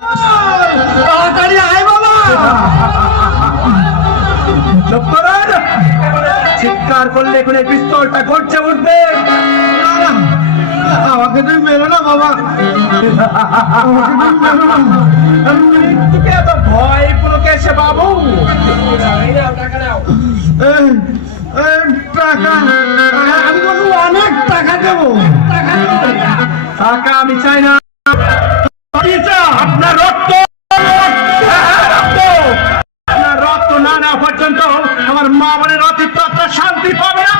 তাড়াতাড়ি আয় বাবা। চিৎকার করলে এখানে পিস্তলটা গর্জে উঠবে। আমাকে তুমি মেরো না বাবা, এত ভয় পুলকেশ বাবু। টাকা আমি বলবো অনেক টাকা দেবো। টাকা আমি চাই না, আপনার রক্ত, আপনার রক্ত না নেওয়া পর্যন্ত আমার মা বোনের অতীত আপনার শান্তি পাবে না।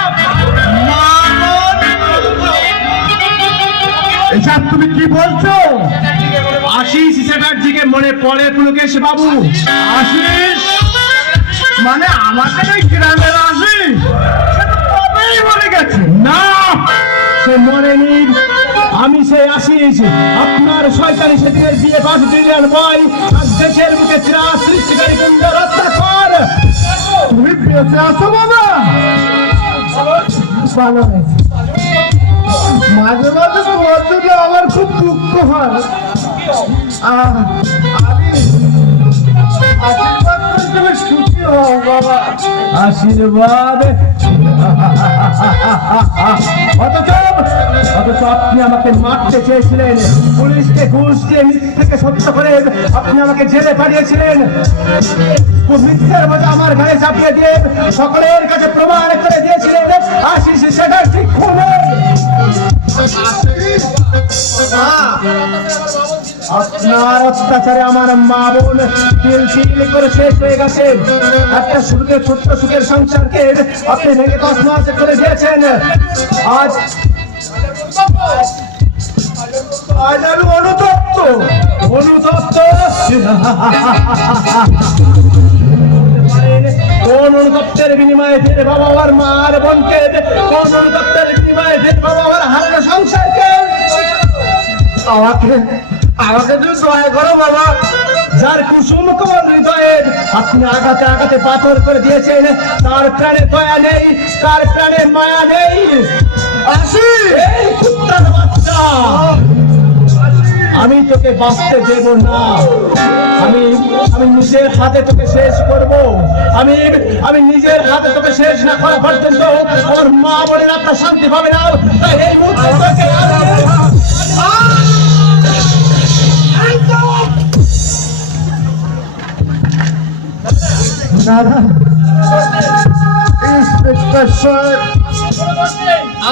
এসব তুমি কি বলছো? আশিস চ্যাটার্জিকে মনে পড়ে পুলকেশ বাবু? আশিস মানে আমাদের ওই গ্রামের আশিস? কবেই মরে গেছে। না, সে মরেনি। আমি সেই আশিস, আপনার শয়তানি সেদিনের বিয়ে পাশ দিলেন বয় আর দেশের বুকে চিরাগ সৃষ্টিকারী কুণ্ডর হত্যাকর। তুমি বেঁচে আছো বাবা? ভালো হয়েছে। মাঝে মাঝে তোমার জন্য আমার খুব দুঃখ হয়। আশীর্বাদ করে তুমি সুখী হও বাবা। আশীর্বাদ? অথচ আপনি আমাকে মারতে চেয়েছিলেন, পুলিশকে ঘুষ দিয়ে মিথ্যেকে সত্য করে আপনি আমাকে জেলে পাঠিয়েছিলেন। মিথ্যের মধ্যে আমার গায়ে চাপিয়ে দিয়ে সকলের কাছে প্রমাণ করে দিয়েছিলেন আশিস চ্যাটার্জি খুনে। আপনার অত্যাচারে আমার মা বোন তিল তিল করে শেষ হয়ে গেছে। একটা সুখের ছোট্ট সুখের সংসারকে আপনি ভেঙে তছনছ করে দিয়েছেন। আজ আমি অনুতপ্ত, অনুতপ্ত। কোন অনুতপ্তের বিনিময়ে ফের বাবা আমার মার বোনকে, কোন অনুতপ্তের বিনিময়ে ফের বাবা আমার হারানো সংসারকে। আমাকে আমাকে তুমি দয়া করো বাবা। যার কুসুম কোমল হৃদয়ের আপনি আঘাতে আঘাতে পাথর করে দিয়েছেন, তার প্রাণে দয়া নেই, তার প্রাণে মায়া নেই। এই কুত্তার বাচ্চা, আমি তোকে বাঁচতে দেব না। আমি নিজের হাতে তোকে শেষ করব। আমি নিজের হাতে তোকে শেষ না করা পর্যন্ত আমার মা বোনের আত্মা শান্তি পাবে না। তাই এই মুহূর্তে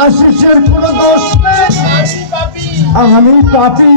আশিসের কোনো দোষ নেই, আমি পাপী।